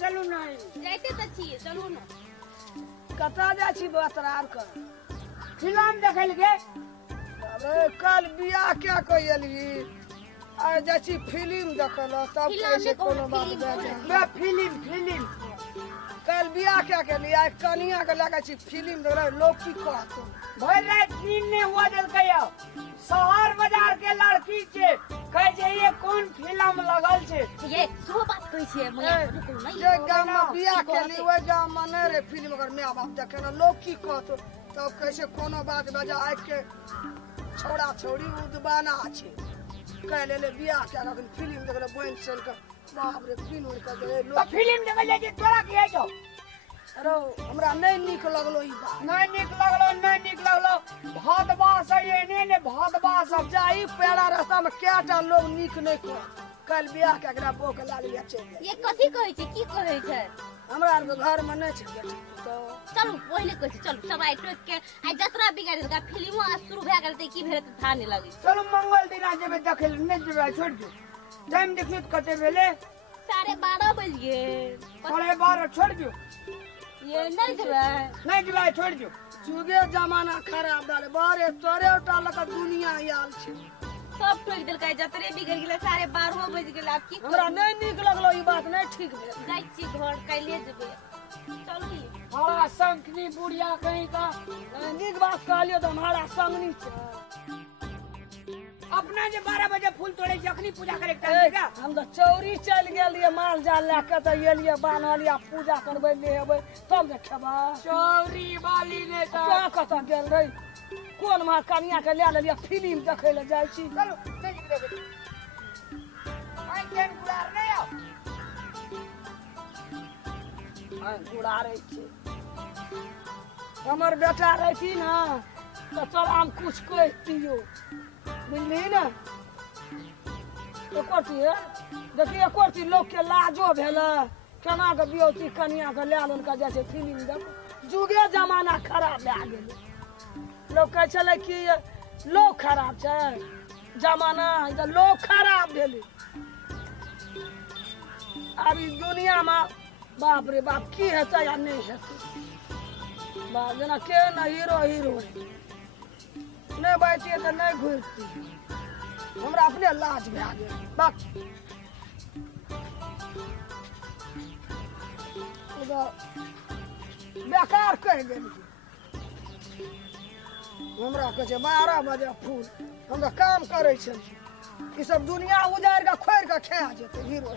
चलू नहीं जाते तो छी चलू ना कता जा छी बतरार कर फिल्म देखे गे अरे कल बियाह क्या कइली आ जा छी फिल्म देखल तब कैसे कोनो बात बे मैं फिल्म कल बियाह क्या के लिए आज कनिया के लगा छी फिल्म देख रहे लोग की कहत भर रात नींद ने हुआ दिल कहियो शहर बाजार के लड़की छे कहे जे ये कौन फिल्म लगल छे ये सो बात कहि छे मैं रुकू नहीं जे गांव में बियाह के लिए ओए गांव में नहीं रे फिल्म अगर माय बाप देखे ना लोग की कहत तब कैसे कोनो बात बजा आज के छोड़ा छोड़ी उदबाना छे कह ले बियाह के अगर फिल्म देख ले बहन सन के बाप रे फिल्म कर दे तो लोग फिल्म देखे ले जे तोरा के छो अरे हमरा नहीं निक लगलो ई बात नहीं निक लगलो भात बास ये ने भात बास सब जाई पेड़ा रास्ता में केटा लोग निक नहीं कर कल बियाह के एकरा बोक ला लिया चल ये कथि कहै छे की कहै छे हमरा आर के घर में नहीं छे बेटी तो चलू पहिले कहै छे चलू सब आइ टोक के आइ जतरा बिगाड़ देलका फिल्मो आज शुरू भए गेल त की भेल त था नहीं लगे चलो मंगल दिन आ जेबे देखे नहीं जेबे छोड़ दो टाइम देखियो त कते भेले 12:30 बज गेल 12:30 छोड़ दो ये नहीं जेबे छोड़ दो जुगे जमाना खराब डाले बारे तोरे उठा लका दुनिया याल छे सब टोक देलका जतरे बिगड़ गेल 12:30 बज गेल अब की हमरा नहीं निक लगलो ई बात नहीं ठीक भेल जाई छी घर काल्हे जेबे चलू हां संकनी बुढ़िया कहीं का निक बात कहलियो तो हमारा संगनी छे अपना जे 12 बजे फूल तोड़े जखनी पूजा करे टाइम का हम तो चौरी चल गेलिए माल जाल लेके तो एलिए बान्हलिए पूजा करबै ले हेबै तब देखबा चौरी वाली ने तो क्या कता गेल रही कोन मार कनिया के ले लेलिए फिल्म देखे ले जाई छी चलो नहीं देखे आई केन गुलार नहीं आओ आई गुड़ा रही छी हमर बेटा रहती ना तो चल हम कुछ कहतियो बुझली ना एक देखिए एक लोग के लाजो भेल केना के बियौती कनिया के ले लेलका जाइ छै फिल्म देख जुगे जमाना खराब भए गेलै लोग कहै छलै कि लोग खराब छै जमाना लोग खराब भेलै अब ई दुनिया में बाप रे बाप की हेतै या नहीं हेतै बाप जेना के ना हीरो नहीं बैठिए तो नहीं घुरती हमरा अपने लाज भए गेल बाप बेकार कह गेल हमरा कहे छै 12 बजे फूल हम तो काम करे छी ई सब दुनिया उजाड़ के खोर के खा जेते हीरो